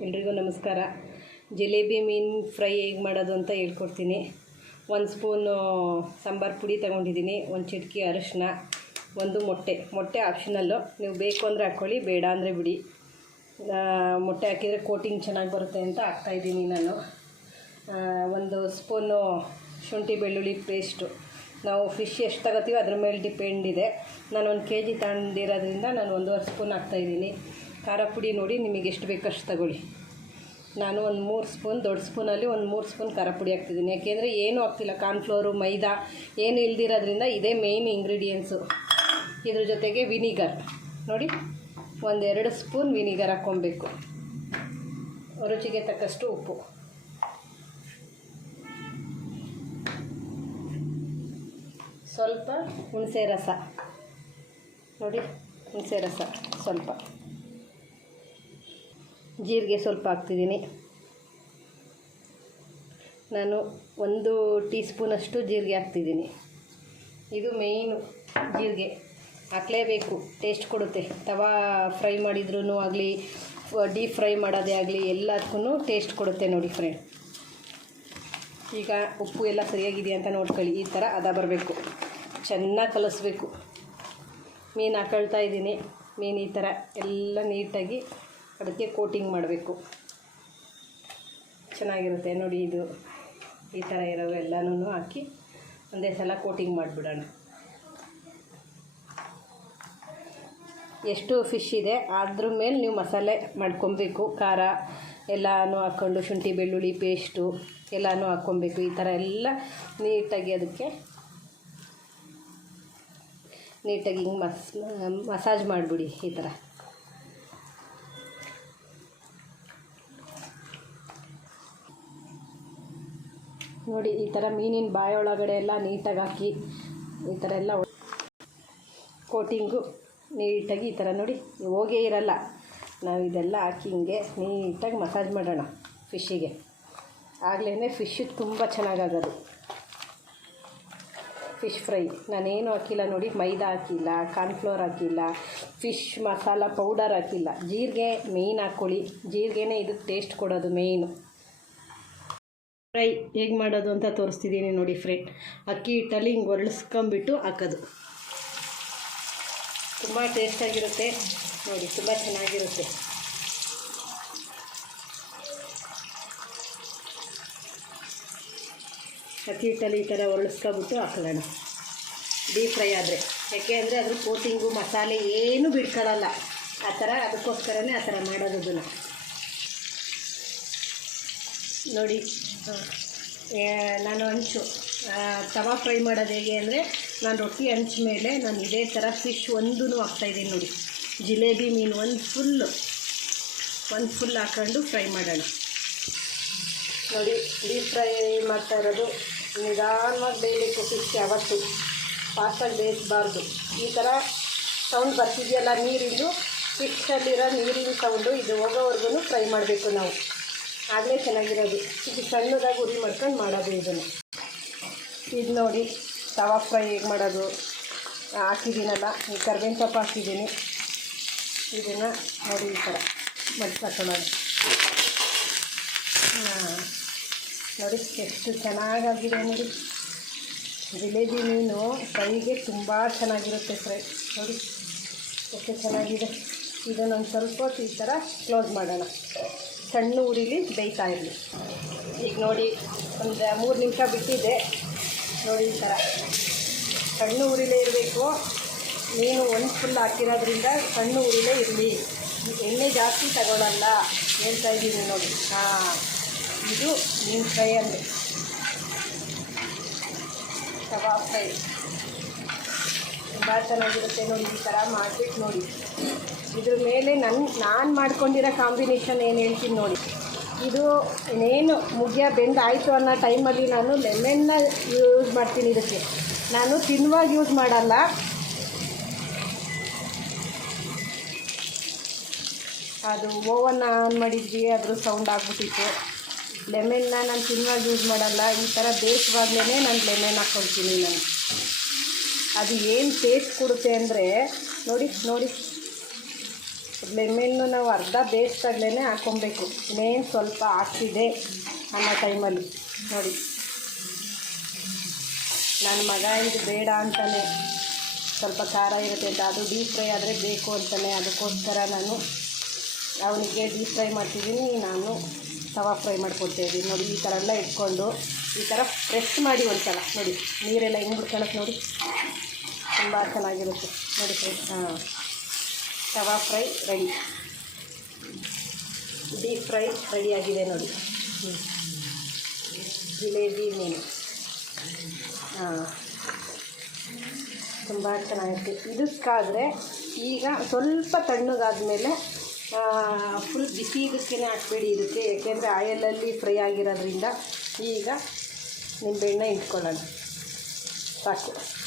ಎಲ್ರಿಗೂ ನಮಸ್ಕಾರ. ಜಿಲೇಬಿ ಮೀನು ಫ್ರೈ ಹೇಗೆ ಮಾಡೋದು ಅಂತ ಹೇಳ್ಕೊಡ್ತೀನಿ. ಒಂದು ಸ್ಪೂನು ಸಾಂಬಾರು ಪುಡಿ ತಗೊಂಡಿದ್ದೀನಿ, ಒಂದು ಚಿಟಕಿ ಅರಶಿನ, ಒಂದು ಮೊಟ್ಟೆ. ಮೊಟ್ಟೆ ಆಪ್ಷನಲ್ಲು ನೀವು ಬೇಕು ಅಂದರೆ ಹಾಕ್ಕೊಳ್ಳಿ ಬೇಡ ಅಂದರೆ ಬಿಡಿ. ಮೊಟ್ಟೆ ಹಾಕಿದರೆ ಕೋಟಿಂಗ್ ಚೆನ್ನಾಗಿ ಬರುತ್ತೆ ಅಂತ ಹಾಕ್ತಾಯಿದ್ದೀನಿ ನಾನು. ಒಂದು ಸ್ಪೂನು ಶುಂಠಿ ಬೆಳ್ಳುಳ್ಳಿ ಪೇಸ್ಟು ನಾವು ಫಿಶ್ ಎಷ್ಟು ತಗೋತೀವೋ ಅದ್ರ ಮೇಲೆ ಡಿಪೆಂಡ್ ಇದೆ. ನಾನು ಒಂದು ಕೆ ಜಿ ತಗೊಂಡಿರೋದ್ರಿಂದ ನಾನು ಒಂದೂವರೆ ಸ್ಪೂನ್ ಹಾಕ್ತಾಯಿದ್ದೀನಿ ಖಾರ ಪುಡಿ ನೋಡಿ ನಿಮಗೆ ಎಷ್ಟು ಬೇಕಷ್ಟು ತಗೊಳ್ಳಿ. ನಾನು ಒಂದು ಮೂರು ಸ್ಪೂನ್, ದೊಡ್ಡ ಸ್ಪೂನಲ್ಲಿ ಒಂದು ಮೂರು ಸ್ಪೂನ್ ಖಾರ ಪುಡಿ ಹಾಕ್ತಿದ್ದೀನಿ. ಯಾಕೆಂದರೆ ಏನೂ ಹಾಕ್ತಿಲ್ಲ ಕಾರ್ನ್ಫ್ಲೋರು, ಮೈದಾ, ಏನು ಇಲ್ದಿರೋದ್ರಿಂದ ಇದೇ ಮೇಯ್ನ್ ಇಂಗ್ರೀಡಿಯೆಂಟ್ಸು ಇದ್ರ ಜೊತೆಗೆ ವಿನಿಗರ್ ನೋಡಿ, ಒಂದೆರಡು ಸ್ಪೂನ್ ವಿನಿಗರ್ ಹಾಕ್ಕೊಬೇಕು. ರುಚಿಗೆ ತಕ್ಕಷ್ಟು ಉಪ್ಪು. ಸ್ವಲ್ಪ ಹುಣಸೆ ರಸ. ನೋಡಿ, ಹುಣಸೆ ರಸ ಸ್ವಲ್ಪ. ಜೀರಿಗೆ ಸ್ವಲ್ಪ ಹಾಕ್ತಿದ್ದೀನಿ. ನಾನು ಒಂದು ಟೀ ಸ್ಪೂನಷ್ಟು ಜೀರಿಗೆ ಹಾಕ್ತಿದ್ದೀನಿ. ಇದು ಮೇಯ್ನು ಜೀರಿಗೆ. ಹಾಕಲೇಬೇಕು. ಟೇಸ್ಟ್ ಕೊಡುತ್ತೆ. ತವಾ ಫ್ರೈ ಮಾಡಿದ್ರೂ ಆಗಲಿ ಡೀಪ್ ಫ್ರೈ ಮಾಡೋದೇ ಆಗಲಿ ಎಲ್ಲದಕ್ಕೂ ಟೇಸ್ಟ್ ಕೊಡುತ್ತೆ ನೋಡಿ ಫ್ರೆಂಡ್ ಈಗ ಉಪ್ಪು ಎಲ್ಲ ಸರಿಯಾಗಿದೆಯಾ ಅಂತ ನೋಡ್ಕೊಳ್ಳಿ. ಈ ಥರ ಅದ ಬರಬೇಕು. ಚೆನ್ನಾಗಿ ಕಲಿಸ್ಬೇಕು. ಮೀನು ಹಾಕೊಳ್ತಾ ಇದ್ದೀನಿ. ಮೀನು ಈ ಥರ ಎಲ್ಲ ನೀಟಾಗಿ ಅದಕ್ಕೆ ಕೋಟಿಂಗ್ ಮಾಡಬೇಕು. ಚೆನ್ನಾಗಿರುತ್ತೆ. ನೋಡಿ ಇದು, ಈ ಥರ ಇರೋವೆಲ್ಲನೂ ಹಾಕಿ ಒಂದೇ ಸಲ ಕೋಟಿಂಗ್ ಮಾಡಿಬಿಡೋಣ. ಎಷ್ಟು ಫಿಶ್ ಇದೆ ಅದ್ರ ಮೇಲೆ ನೀವು ಮಸಾಲೆ ಮಾಡ್ಕೊಬೇಕು. ಖಾರ ಎಲ್ಲನೂ ಹಾಕ್ಕೊಂಡು, ಶುಂಠಿ, ಬೆಳ್ಳುಳ್ಳಿ ಪೇಸ್ಟು ಎಲ್ಲನೂ ಹಾಕ್ಕೊಬೇಕು. ಈ ಥರ ಎಲ್ಲ ನೀಟಾಗಿ ಅದಕ್ಕೆ ನೀಟಾಗಿ ಹಿಂಗೆ ಮಸ್, ಮಸಾಜ್ ಮಾಡಿಬಿಡಿ ಈ ಥರ. ನೋಡಿ, ಈ ಥರ ಮೀನಿನ ಬಾಯೊಳಗಡೆ ಎಲ್ಲ ನೀಟಾಗಿ ಹಾಕಿ, ಈ ಥರ ಎಲ್ಲ ಕೋಟಿಂಗು ನೀಟಾಗಿ ಈ ಥರ ನೋಡಿ, ಹೋಗೇ ಇರಲ್ಲ. ನಾವು ಇದೆಲ್ಲ ಹಾಕಿ ಹಿಂಗೆ ನೀಟಾಗಿ ಮಸಾಜ್ ಮಾಡೋಣ ಫಿಶ್ಶಿಗೆ ಆಗಲೇ ಫಿಶ್ಶು ತುಂಬ ಚೆನ್ನಾಗಾಗೋದು ಫಿಶ್ ಫ್ರೈ. ನಾನೇನು ಹಾಕಿಲ್ಲ ನೋಡಿ, ಮೈದಾ ಹಾಕಿಲ್ಲ, ಕಾರ್ನ್ಫ್ಲೋರ್ ಹಾಕಿಲ್ಲ, ಫಿಶ್ ಮಸಾಲ ಪೌಡರ್ ಹಾಕಿಲ್ಲ. ಜೀರಿಗೆ ಮೇಯ್ನ್ ಹಾಕ್ಕೊಳ್ಳಿ ಜೀರಿಗೆನೇ ಇದಕ್ಕೆ ಟೇಸ್ಟ್ ಕೊಡೋದು ಮೇಯ್ನು ಫ್ರೈ ಹೇಗೆ ಮಾಡೋದು ಅಂತ ತೋರಿಸ್ತಿದ್ದೀನಿ ನೋಡಿ ಫ್ರೆಂಡ್. ಅಕ್ಕಿ ಹಿಟ್ಟಲ್ಲಿ ಹಿಂಗೆ ಒರಳಿಸ್ಕೊಂಬಿಟ್ಟು ಹಾಕೋದು. ತುಂಬ ಟೇಸ್ಟಾಗಿರುತ್ತೆ ನೋಡಿ, ತುಂಬ ಚೆನ್ನಾಗಿರುತ್ತೆ. ಅಕ್ಕಿ ಹಿಟ್ಟಲ್ಲಿ ಈ ಥರ ಒರಳಿಸ್ಕೊಬಿಟ್ಟು ಹಾಕೊಳ್ಳೋಣ. ಡೀಪ್ ಫ್ರೈ ಆದರೆ. ಯಾಕೆ ಅಂದರೆ ಅದ್ರ ಕೋಟಿಂಗು ಮಸಾಲೆ ಏನೂ ಬಿಡ್ಕೊಳ್ಳಲ್ಲ ಆ ಥರ, ಅದಕ್ಕೋಸ್ಕರನೇ ಆ ಥರ ಮಾಡೋದು ಅದನ್ನು. ನೋಡಿ. ನಾನು ಹಂಚು ತವಾ ಫ್ರೈ ಮಾಡೋದು ಹೇಗೆ ಅಂದರೆ, ನಾನು ರೊಟ್ಟಿ ಹಂಚ ಮೇಲೆ ನಾನು ಇದೇ ಥರ ಫಿಶ್ ಒಂದೂ ಹಾಕ್ತಾಯಿದ್ದೀನಿ ನೋಡಿ. ಜಿಲೇಬಿ ಮೀನು ಒಂದು ಫುಲ್ಲು ಒಂದು ಫುಲ್ ಹಾಕ್ಕೊಂಡು ಫ್ರೈ ಮಾಡೋಣ. ನೋಡಿ ಡೀಪ್ ಫ್ರೈ ಮಾಡ್ತಾ ಇರೋದು. ನಿಧಾನವಾಗಿ ಬೇಯಬೇಕು ಫಿಶ್ ಯಾವತ್ತು. ಫಾಸ್ಟಾಗಿ ಬೇಯಿಸಬಾರ್ದು. ಈ ಥರ ಸೌಂಡ್ ಬರ್ತಿದೆಯಲ್ಲ ನೀರಿಂದು ಫಿಶಲ್ಲಿರೋ ನೀರಿನ ಸೌಂಡು ಇದು ಹೋಗೋವರೆಗೂ ಫ್ರೈ ಮಾಡಬೇಕು ನಾವು. ಆಗಲೇ ಚೆನ್ನಾಗಿರೋದು. ಇದು ಸಣ್ಣದಾಗಿ ಉರಿ ಮಾಡ್ಕೊಂಡು ಮಾಡೋದು ಇದನ್ನು. ಇದು ನೋಡಿ, ತವಾ ಫ್ರೈ ಹೇಗೆ ಮಾಡೋದು. ಹಾಕಿದ್ದೀನಲ್ಲ, ಈ ಕರ್ಬೇವಿನ ಸೊಪ್ಪು ಹಾಕಿದ್ದೀನಿ. ಇದನ್ನು ನೋಡಿ ಈ ಥರ ಮಡ್ಸ್ಕೊಳ್ಳೋದು ಹಾಂ, ನೋಡಿ ಎಷ್ಟು ಚೆನ್ನಾಗಾಗಿದೆ ನೋಡಿ. ಜಿಲೇಬಿ ಮೀನು ಫ್ರೈಗೆ ತುಂಬ ಚೆನ್ನಾಗಿರುತ್ತೆ ಫ್ರೈ. ನೋಡಿ, ಎಷ್ಟು ಚೆನ್ನಾಗಿದೆ. ಇದನ್ನೊಂದು ಸ್ವಲ್ಪ ಈ ಥರ ಕ್ಲೋಸ್ ಮಾಡೋಣ. ಸಣ್ಣ ಉರಿಲಿ ಬೇಯ್ತಾ ಇರಲಿ. ಈಗ ನೋಡಿ ಒಂದು ಮೂರು ನಿಮಿಷ ಬಿಟ್ಟಿದ್ದೆ. ನೋಡಿ ಈ ಥರ. ಸಣ್ಣ ಉರಿಲೇ ಇರಬೇಕು. ನೀನು ಒಂದು ಫುಲ್ ಹಾಕಿರೋದ್ರಿಂದ ಸಣ್ಣ ಉರಿಲೇ ಇರಲಿ. ಎಣ್ಣೆ ಜಾಸ್ತಿ ತಗೊಳ್ಳಲ್ಲ ಹೇಳ್ತಾ ಇದ್ದೀನಿ ನೋಡಿ. ಹಾಂ, ಇದು ಮೀನು ಫ್ರೈ ಅಂದರೆ ಕಬಾಬ್ ಫ್ರೈ ತುಂಬ ಚೆನ್ನಾಗಿರುತ್ತೆ ನೋಡಿ, ಈ ಥರ ಮಾಡಿಬಿಟ್ಟು ನೋಡಿ. ಇದ್ರ ಮೇಲೆ ನನ್ನ ನಾನು ಮಾಡ್ಕೊಂಡಿರೋ ಕಾಂಬಿನೇಷನ್ ಏನು ಹೇಳ್ತೀನಿ ನೋಡಿ. ಇದು ಇನ್ನೇನು ಮುಗಿಯ ಬೆಂದಾಯಿತು ಅನ್ನೋ ಟೈಮಲ್ಲಿ ನಾನು ಲೆಮೆನ್ನ ಯೂಸ್ ಮಾಡ್ತೀನಿ ಇದಕ್ಕೆ. ನಾನು ತಿನ್ನುವಾಗ ಯೂಸ್ ಮಾಡಲ್ಲ. ಅದು ಓವನ್ ಆನ್ ಮಾಡಿದ್ವಿ ಅದ್ರ ಸೌಂಡ್ ಆಗ್ಬಿಟ್ಟಿತ್ತು. ಲೆಮೆನ್ನ ನಾನು ತಿನ್ನುವಾಗ ಯೂಸ್ ಮಾಡಲ್ಲ. ಈ ಥರ ಬೇಯಿಸುವಾಗಲೇ ನಾನು ಲೆಮೆನ್ ಹಾಕ್ಕೊಳ್ತೀನಿ ನಾನು. ಅದು ಏನು ಟೇಸ್ಟ್ ಕೊಡುತ್ತೆ ಅಂದರೆ, ನೋಡಿ ನೋಡಿ. ಲೆಮೆನ್ನು ನಾವು ಅರ್ಧ ಬೇಯಿಸ್ದಾಗ್ಲೇ ಹಾಕ್ಕೊಬೇಕು. ಇನ್ನೇನು ಸ್ವಲ್ಪ ಹಾಕ್ತಿದೆ ಅನ್ನೋ ಟೈಮಲ್ಲಿ ನೋಡಿ. ನನ್ನ ಮಗ ಇದು ಬೇಡ ಅಂತಾನೆ. ಸ್ವಲ್ಪ ಖಾರ ಇರುತ್ತೆ ಅಂತ. ಅದು ಡೀಪ್ ಫ್ರೈ ಆದರೆ ಬೇಕು ಅಂತಾನೆ. ಅದಕ್ಕೋಸ್ಕರ ನಾನು ಅವನಿಗೆ ಡೀಪ್ ಫ್ರೈ ಮಾಡ್ತಿದ್ದೀನಿ. ನಾನು ತವಾ ಫ್ರೈ ಮಾಡ್ಕೊಡ್ತಾ ನೋಡಿ, ಈ ಥರ ಎಲ್ಲ ಇಟ್ಕೊಂಡು, ಈ ಥರ ಪ್ರೆಸ್ ಮಾಡಿ ಒಂದ್ಸಲ. ನೋಡಿ, ನೀರೆಲ್ಲ ಹೆಂಗೆ ಬಿಡ್ಕೊಳಕ್ಕೆ ನೋಡಿ. ತುಂಬ ಚೆನ್ನಾಗಿರುತ್ತೆ. ನೋಡಿ ಫ್ರೆಂಡ್ಸ್. ಹಾಂ. Tawa fry ready. Deep fry ರೆಡಿಯಾಗಿದೆ ನೋಡಿ. ಹ್ಞೂ ಜಿಲೇಬಿ ಮೀನು. ಹಾಂ. ತುಂಬ ಚೆನ್ನಾಗಿರುತ್ತೆ. ಇದಕ್ಕಾದರೆ ಈಗ ಸ್ವಲ್ಪ ತಣ್ಣಗಾದಮೇಲೆ ಫುಲ್ ಬಿಸಿ ಇದಕ್ಕೇ ಹಾಕ್ಬೇಡಿ ಇದಕ್ಕೆ. ಯಾಕೆಂದರೆ ಆಯಲಲ್ಲಿ ಫ್ರೈ ಆಗಿರೋದ್ರಿಂದ ಈಗ ನಿಂಬೆಣ್ಣೆ ಇಟ್ಕೊಳ್ಳೋಣ. ಸಾಕು.